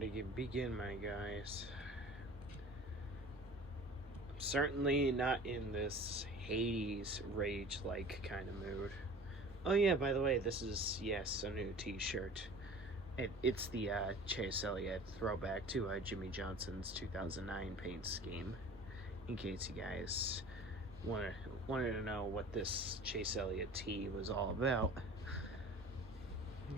to begin, my guys. I'm certainly not in this Hades rage-like kind of mood. Oh yeah, by the way, this is, yes, a new t-shirt. It's the Chase Elliott throwback to Jimmy Johnson's 2009 paint scheme. In case you guys wanted to know what this Chase Elliott tee was all about.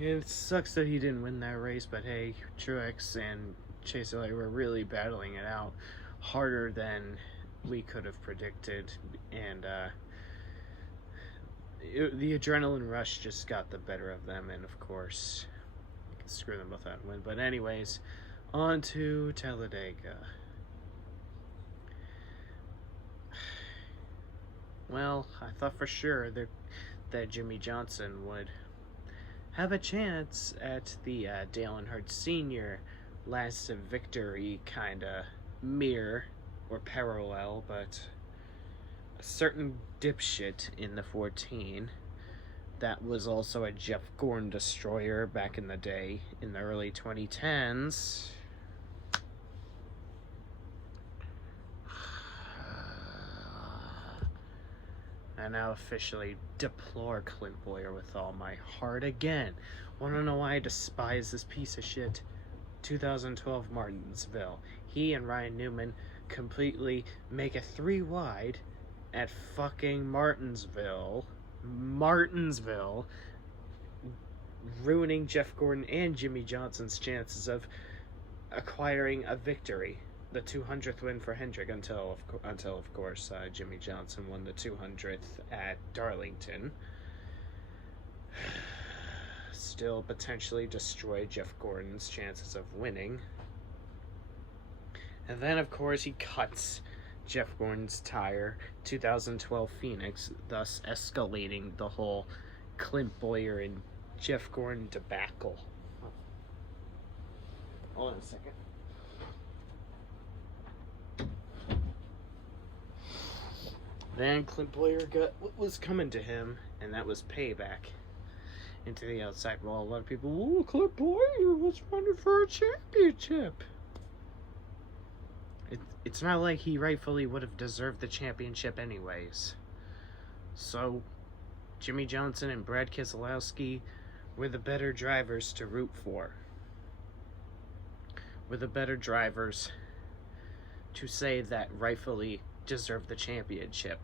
It sucks that he didn't win that race, but hey, Truex and Chase Elliott were really battling it out harder than we could have predicted, and the adrenaline rush just got the better of them, and of course, screw them both out and win. But anyways, on to Talladega. Well, I thought for sure that Jimmy Johnson would have a chance at the Dale Earnhardt Sr. last victory kind of mirror or parallel, but a certain dipshit in the 14 that was also a Jeff Gordon destroyer back in the day in the early 2010s. I now officially deplore Clint Bowyer with all my heart again. Wanna know why I despise this piece of shit? 2012 Martinsville. He and Ryan Newman completely make a 3 wide at fucking Martinsville, ruining Jeff Gordon and Jimmy Johnson's chances of acquiring a victory. The 200th win for Hendrick until of course, Jimmy Johnson won the 200th at Darlington. Still potentially destroyed Jeff Gordon's chances of winning. And then, of course, he cuts Jeff Gordon's tire, 2012 Phoenix, thus escalating the whole Clint Bowyer and Jeff Gordon debacle. Hold on a second. Then Clint Bowyer got what was coming to him, and that was payback into the outside wall. A lot of people, ooh, Clint Bowyer was running for a championship. It's not like he rightfully would have deserved the championship anyways. So, Jimmy Johnson and Brad Keselowski were the better drivers to root for. Were the better drivers to say that rightfully deserved the championship.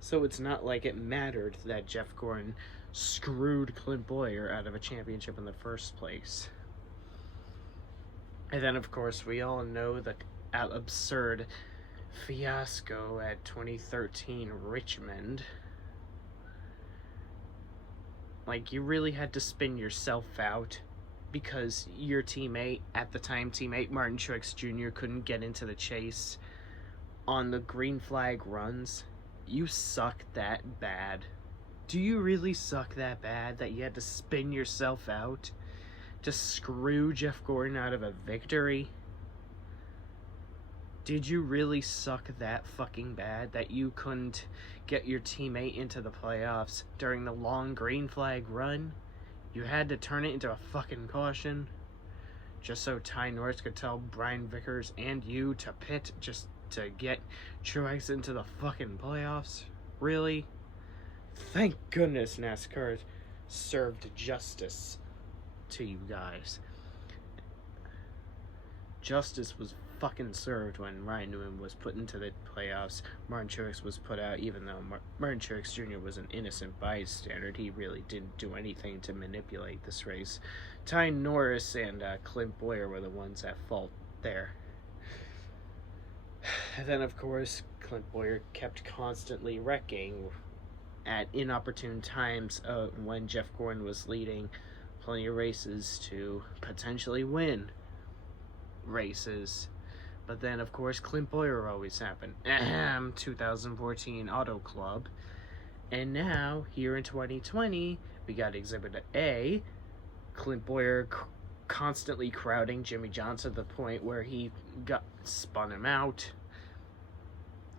So it's not like it mattered that Jeff Gordon screwed Clint Bowyer out of a championship in the first place. And then, of course, we all know the absurd fiasco at 2013 Richmond. Like, you really had to spin yourself out because your teammate, at the time teammate Martin Truex Jr. couldn't get into the chase on the green flag runs. You suck that bad. Do you really suck that bad that you had to spin yourself out to screw Jeff Gordon out of a victory? Did you really suck that fucking bad that you couldn't get your teammate into the playoffs during the long green flag run? You had to turn it into a fucking caution just so Ty Norris could tell Brian Vickers and you to pit just to get Truex into the fucking playoffs? Really? Thank goodness NASCAR served justice to you guys. Justice was fucking served when Ryan Newman was put into the playoffs. Martin Truex was put out, even though Martin Truex Jr. was an innocent bystander. He really didn't do anything to manipulate this race. Ty Norris and Clint Bowyer were the ones at fault there. And then, of course, Clint Bowyer kept constantly wrecking at inopportune times when Jeff Gordon was leading plenty of races to potentially win races. But then, of course, Clint Bowyer always happened. 2014 Auto Club. And now, here in 2020, we got Exhibit A. Clint Bowyer constantly crowding Jimmy Johnson to the point where he spun him out.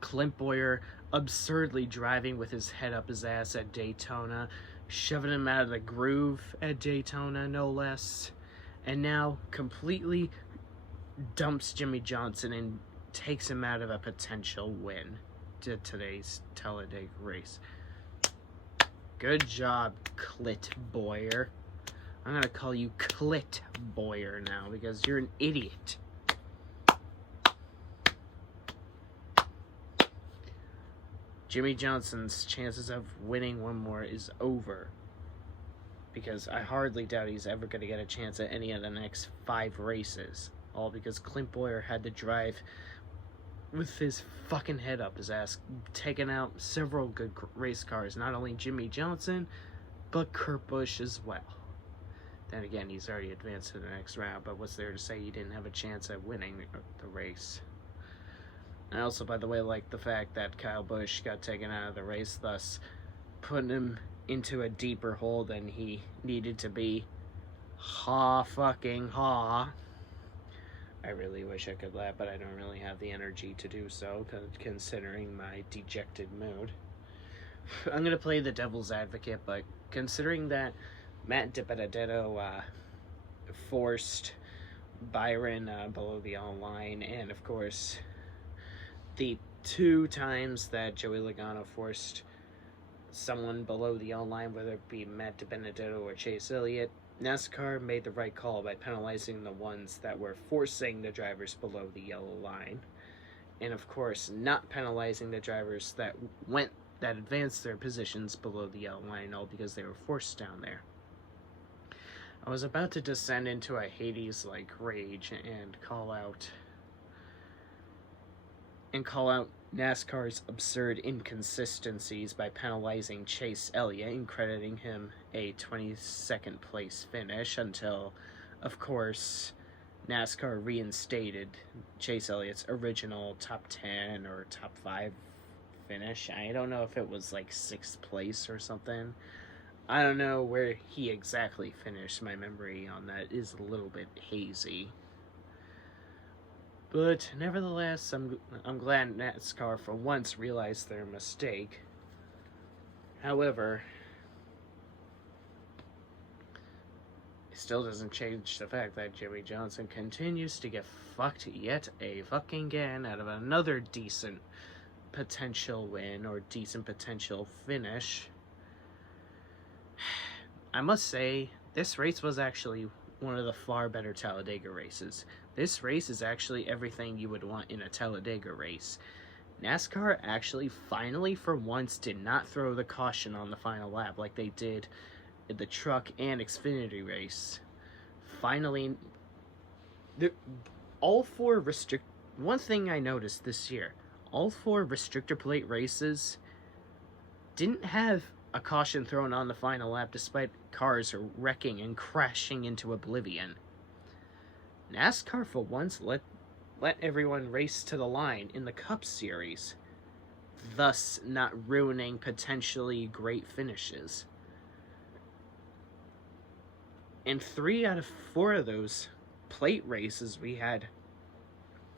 Clint Bowyer absurdly driving with his head up his ass at Daytona, shoving him out of the groove at Daytona, no less, and now completely dumps Jimmy Johnson and takes him out of a potential win to today's Talladega race. Good job, Clit Boyer. I'm gonna call you Clit Boyer now because you're an idiot. Jimmy Johnson's chances of winning one more is over, because I hardly doubt he's ever going to get a chance at any of the next 5 races, all because Clint Boyer had to drive with his fucking head up his ass, taking out several good race cars, not only Jimmy Johnson, but Kurt Busch as well. Then again, he's already advanced to the next round, but what's there to say he didn't have a chance at winning the race? I also, by the way, like the fact that Kyle Busch got taken out of the race, thus putting him into a deeper hole than he needed to be. Ha fucking ha. I really wish I could laugh, but I don't really have the energy to do so, considering my dejected mood. I'm going to play the devil's advocate, but considering that Matt DiBenedetto forced Byron below the yellow line, and of course the 2 times that Joey Logano forced someone below the yellow line, whether it be Matt DiBenedetto or Chase Elliott, NASCAR made the right call by penalizing the ones that were forcing the drivers below the yellow line, and of course not penalizing the drivers that advanced their positions below the yellow line, all because they were forced down there. I was about to descend into a Hades-like rage and call out NASCAR's absurd inconsistencies by penalizing Chase Elliott and crediting him a 22nd place finish until, of course, NASCAR reinstated Chase Elliott's original top 10 or top 5 finish. I don't know if it was like 6th place or something. I don't know where he exactly finished. My memory on that is a little bit hazy. But nevertheless, I'm glad NASCAR for once realized their mistake. However, it still doesn't change the fact that Jimmy Johnson continues to get fucked yet a fucking again out of another decent potential win or decent potential finish. I must say, this race was actually one of the far better Talladega races. This race is actually everything you would want in a Talladega race. NASCAR actually finally for once did not throw the caution on the final lap like they did in the Truck and Xfinity race. Finally, one thing I noticed this year, all 4 restrictor plate races didn't have a caution thrown on the final lap despite cars wrecking and crashing into oblivion. NASCAR for once let everyone race to the line in the Cup Series, thus not ruining potentially great finishes. In 3 out of 4 of those plate races, we had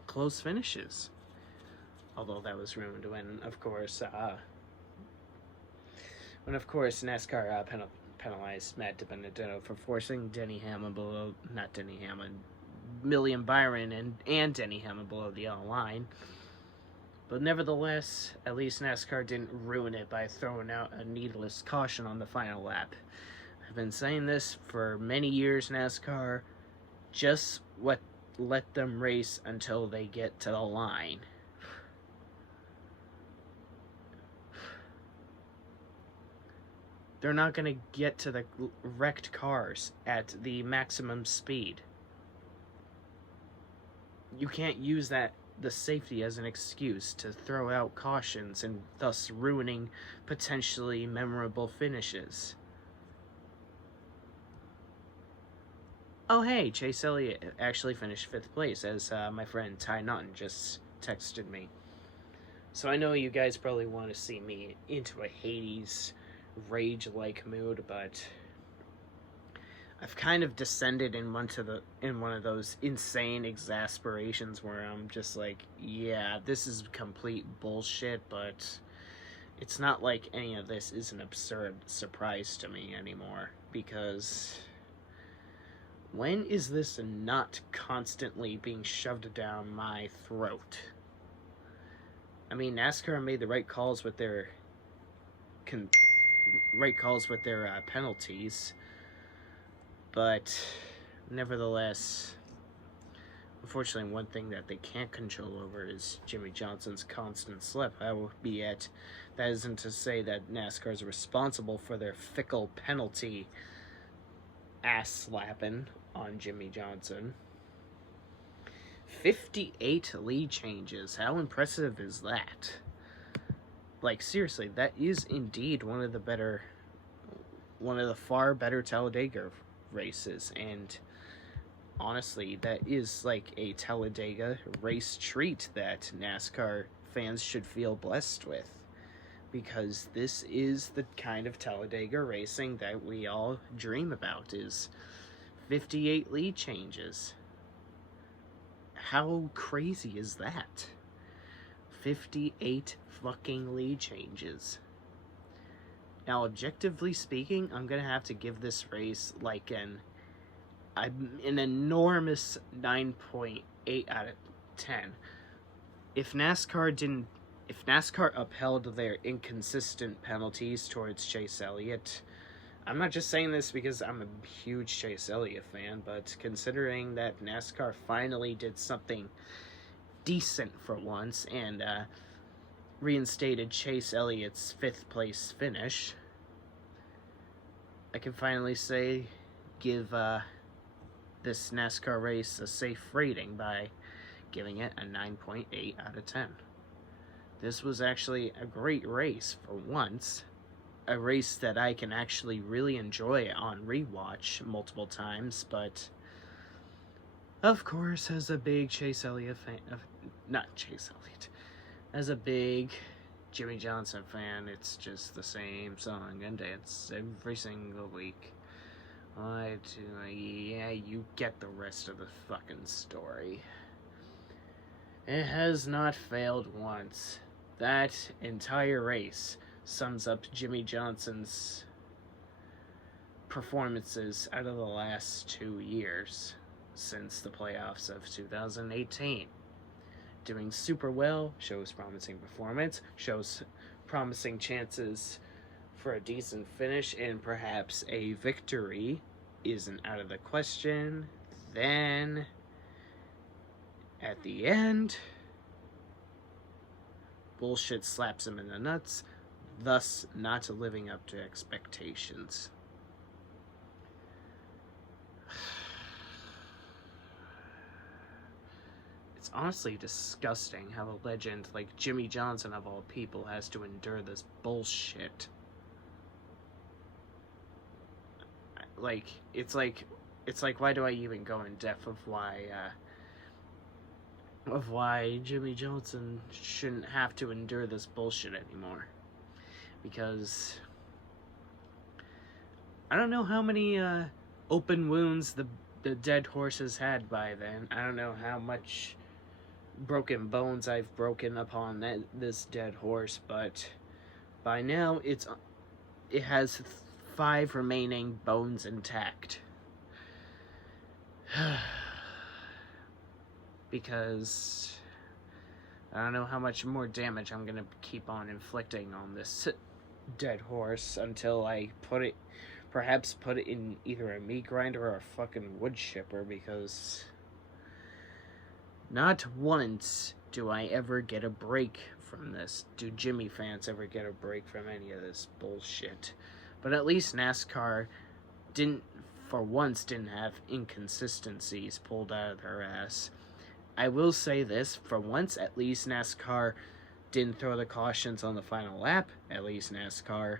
close finishes. Although that was ruined when, of course, NASCAR penalized Matt DiBenedetto for forcing William Byron and Denny Hamlin below the yellow line. But nevertheless, at least NASCAR didn't ruin it by throwing out a needless caution on the final lap. I've been saying this for many years, NASCAR. Just let them race until they get to the line. They're not going to get to the wrecked cars at the maximum speed. You can't use the safety as an excuse to throw out cautions and thus ruining potentially memorable finishes. Oh hey, Chase Elliott actually finished 5th place, as my friend Ty Naughton just texted me. So I know you guys probably want to see me into a Hades rage-like mood, but I've kind of descended in one of those insane exasperations where I'm just like, yeah, this is complete bullshit, but it's not like any of this is an absurd surprise to me anymore, because when is this not constantly being shoved down my throat? I mean, NASCAR made the right calls with their penalties, but nevertheless, unfortunately, one thing that they can't control over is Jimmy Johnson's constant slip. Albeit, that isn't to say that NASCAR is responsible for their fickle penalty ass slapping on Jimmy Johnson. 58 lead changes. How impressive is that? Like, seriously, that is indeed one of the far better Talladega races, and honestly, that is like a Talladega race treat that NASCAR fans should feel blessed with, because this is the kind of Talladega racing that we all dream about, is 58 lead changes. How crazy is that? 58 fucking lead changes. Now, objectively speaking, I'm gonna have to give this race like an enormous 9.8 out of 10. If NASCAR upheld their inconsistent penalties towards Chase Elliott, I'm not just saying this because I'm a huge Chase Elliott fan, but considering that NASCAR finally did something decent for once and reinstated Chase Elliott's 5th place finish, I can finally say give this NASCAR race a safe rating by giving it a 9.8 out of 10. This was actually a great race for once. A race that I can actually really enjoy on rewatch multiple times, but of course, as a big Chase Elliott fan, as a big Jimmy Johnson fan, it's just the same song and dance every single week. Yeah, you get the rest of the fucking story. It has not failed once. That entire race sums up Jimmy Johnson's performances out of the last 2 years since the playoffs of 2018. Doing super well, shows promising performance, shows promising chances for a decent finish, and perhaps a victory isn't out of the question. Then, at the end, bullshit slaps him in the nuts, thus not living up to expectations. It's honestly disgusting how a legend like Jimmy Johnson, of all people, has to endure this bullshit. It's like, why do I even go in depth of why Jimmy Johnson shouldn't have to endure this bullshit anymore? Because I don't know how many open wounds the dead horse has had by then. I don't know how much broken bones I've broken upon this dead horse, but by now it has 5 remaining bones intact. Because I don't know how much more damage I'm gonna keep on inflicting on this dead horse until I perhaps put it in either a meat grinder or a fucking wood chipper, because not once do I ever get a break from this. Do Jimmy fans ever get a break from any of this bullshit? But at least NASCAR didn't have inconsistencies pulled out of their ass. I will say this, for once, at least NASCAR didn't throw the cautions on the final lap. At least NASCAR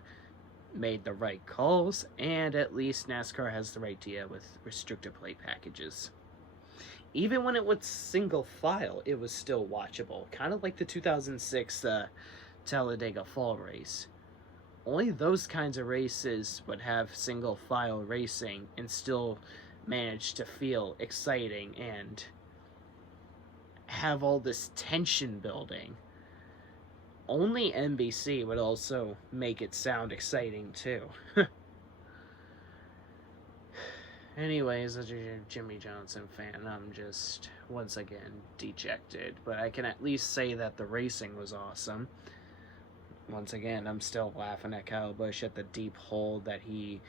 made the right calls, and at least NASCAR has the right deal with restrictor plate packages. Even when it was single file, it was still watchable. Kind of like the 2006 Talladega Fall race. Only those kinds of races would have single file racing and still manage to feel exciting and have all this tension building. only NBC would also make it sound exciting, too. Anyways, as a Jimmy Johnson fan, I'm just, once again, dejected. But I can at least say that the racing was awesome. Once again, I'm still laughing at Kyle Busch at the deep hole that he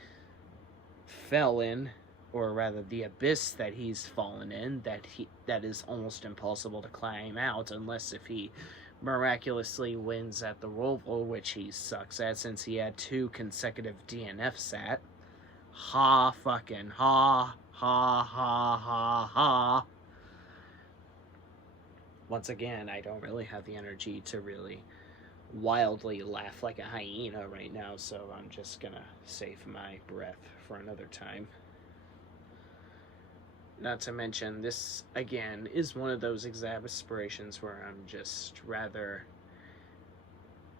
fell in, or rather the abyss that he's fallen in, that is almost impossible to climb out unless if he miraculously wins at the Roval, which he sucks at since he had 2 consecutive DNFs at. Ha fucking ha ha ha ha ha. Once again, I don't really have the energy to really wildly laugh like a hyena right now, so I'm just gonna save my breath for another time. Not to mention, this, again, is one of those exasperations where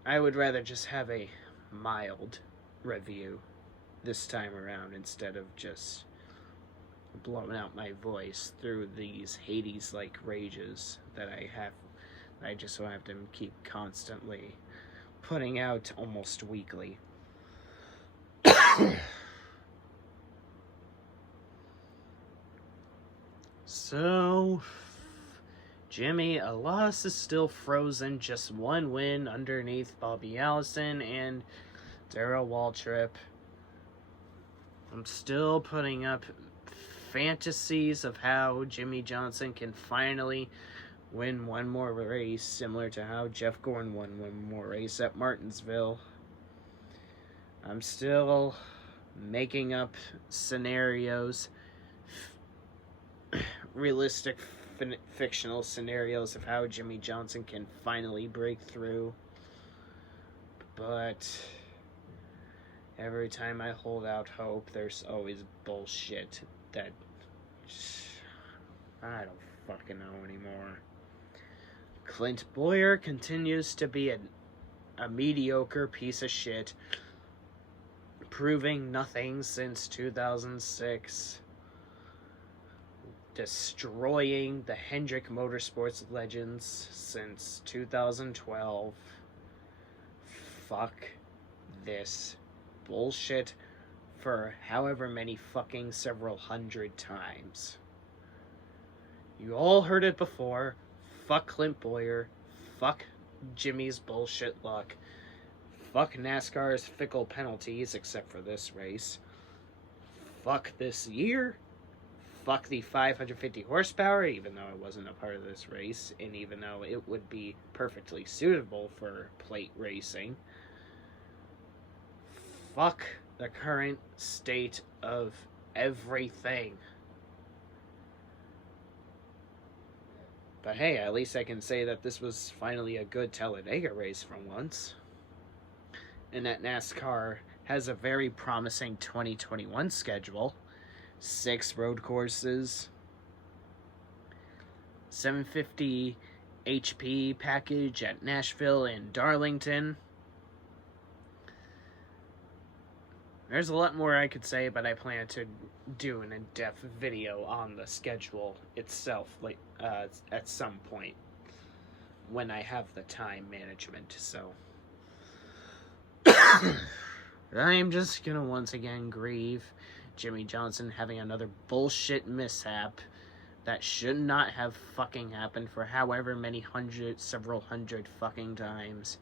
I would rather just have a mild review this time around instead of just blowing out my voice through these Hades-like rages that I just have to keep constantly putting out almost weekly. So, Jimmy, a loss is still frozen. Just 1 win underneath Bobby Allison and Darrell Waltrip. I'm still putting up fantasies of how Jimmy Johnson can finally win 1 more race, similar to how Jeff Gordon won 1 more race at Martinsville. I'm still making up scenarios, realistic fictional scenarios of how Jimmy Johnson can finally break through. But every time I hold out hope, there's always bullshit that I don't fucking know anymore. Clint Boyer continues to be a mediocre piece of shit, proving nothing since 2006, destroying the Hendrick Motorsports legends since 2012. Fuck this bullshit for however many fucking several hundred times. You all heard it before. Fuck Clint Boyer. Fuck Jimmy's bullshit luck. Fuck NASCAR's fickle penalties, except for this race. Fuck this year. Fuck the 550 horsepower, even though it wasn't a part of this race, and even though it would be perfectly suitable for plate racing. Fuck the current state of everything. But hey, at least I can say that this was finally a good Talladega race for once. And that NASCAR has a very promising 2021 schedule. 6 road courses, 750 HP package at Nashville and Darlington. There's a lot more I could say, but I plan to do an in-depth video on the schedule itself at some point when I have the time management. So I am just gonna once again grieve Jimmy Johnson having another bullshit mishap that should not have fucking happened for however many several hundred fucking times.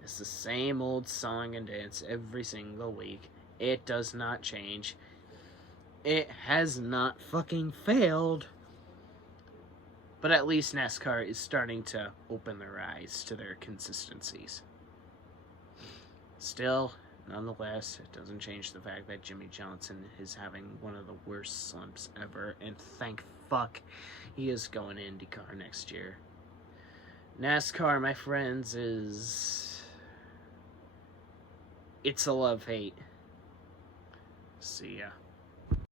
It's the same old song and dance every single week. It does not change. It has not fucking failed. But at least NASCAR is starting to open their eyes to their consistencies. Still, nonetheless, it doesn't change the fact that Jimmy Johnson is having one of the worst slumps ever, and thank fuck he is going to IndyCar next year. NASCAR, my friends, it's a love-hate. See ya.